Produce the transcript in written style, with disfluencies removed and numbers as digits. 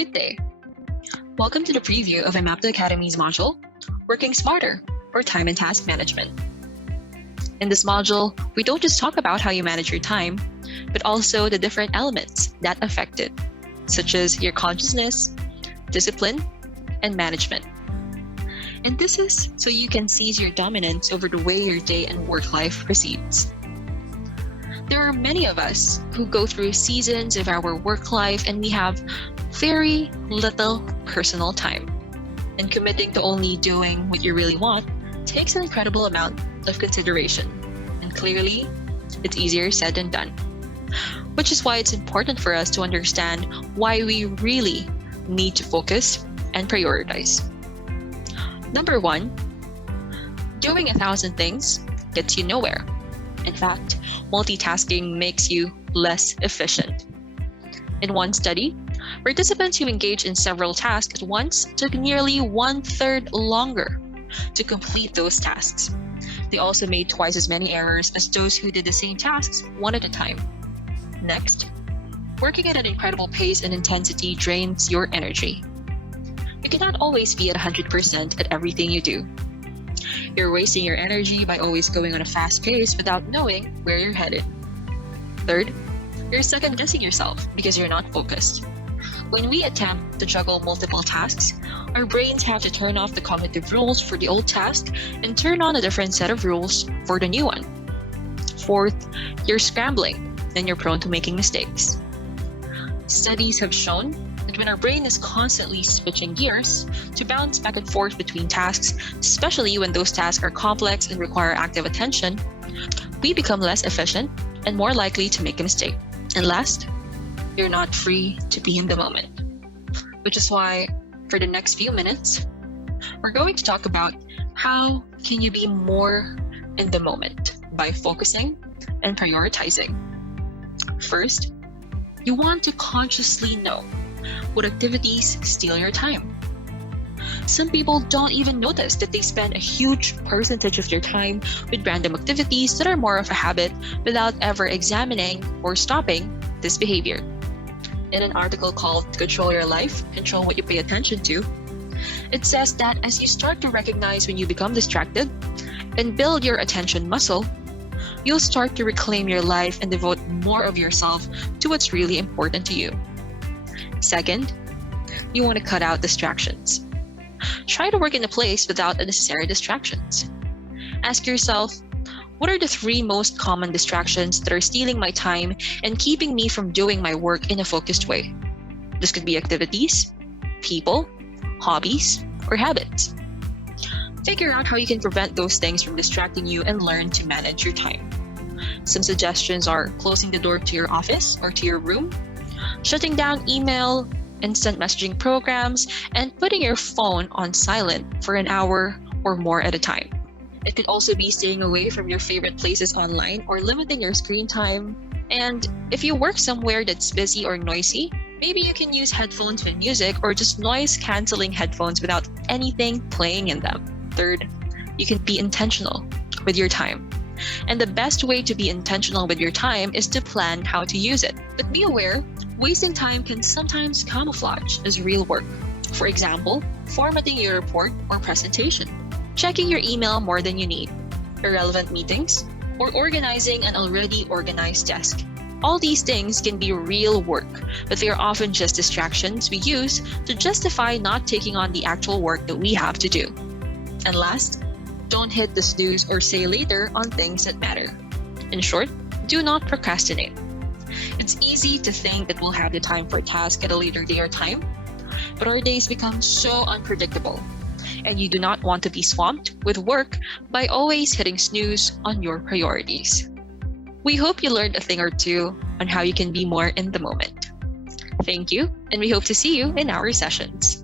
Good day. Welcome to the preview of Emapta Academy's module, Working Smarter, or Time and Task Management. In this module, we don't just talk about how you manage your time, but also the different elements that affect it, such as your consciousness, discipline, and management. And this is so you can seize your dominance over the way your day and work life proceeds. There are many of us who go through seasons of our work life and we have very little personal time. And committing to only doing what you really want takes an incredible amount of consideration. And clearly, it's easier said than done. Which is why it's important for us to understand why we really need to focus and prioritize. Number 1, doing 1,000 things gets you nowhere. In fact, multitasking makes you less efficient. In one study, participants who engaged in several tasks at once took nearly 1/3 longer to complete those tasks. They also made twice as many errors as those who did the same tasks one at a time. Next, working at an incredible pace and intensity drains your energy. You cannot always be at 100% at everything you do. You're wasting your energy by always going on a fast pace without knowing where you're headed. Third, you're second-guessing yourself because you're not focused. When we attempt to juggle multiple tasks, our brains have to turn off the cognitive rules for the old task and turn on a different set of rules for the new one. Fourth, you're scrambling and you're prone to making mistakes. Studies have shown that when our brain is constantly switching gears to bounce back and forth between tasks, especially when those tasks are complex and require active attention, we become less efficient and more likely to make a mistake. And last, you're not free to be in the moment. Which is why, for the next few minutes, we're going to talk about how can you be more in the moment by focusing and prioritizing. First, you want to consciously know what activities steal your time. Some people don't even notice that they spend a huge percentage of their time with random activities that are more of a habit without ever examining or stopping this behavior. In an article called Control Your Life, Control What You Pay Attention To, it says that as you start to recognize when you become distracted and build your attention muscle, you'll start to reclaim your life and devote more of yourself to what's really important to you. Second, you want to cut out distractions. Try to work in a place without unnecessary distractions. Ask yourself, what are the 3 most common distractions that are stealing my time and keeping me from doing my work in a focused way? This could be activities, people, hobbies, or habits. Figure out how you can prevent those things from distracting you and learn to manage your time. Some suggestions are closing the door to your office or to your room, shutting down email, instant messaging programs, and putting your phone on silent for an hour or more at a time. It could also be staying away from your favorite places online or limiting your screen time. And if you work somewhere that's busy or noisy, maybe you can use headphones with music or just noise-canceling headphones without anything playing in them. Third, you can be intentional with your time. And the best way to be intentional with your time is to plan how to use it. But be aware, wasting time can sometimes camouflage as real work. For example, formatting your report or presentation, checking your email more than you need, irrelevant meetings, or organizing an already organized desk. All these things can be real work, but they are often just distractions we use to justify not taking on the actual work that we have to do. And last, don't hit the snooze or say later on things that matter. In short, do not procrastinate. It's easy to think that we'll have the time for a task at a later day or time, but our days become so unpredictable, and you do not want to be swamped with work by always hitting snooze on your priorities. We hope you learned a thing or two on how you can be more in the moment. Thank you, and we hope to see you in our sessions.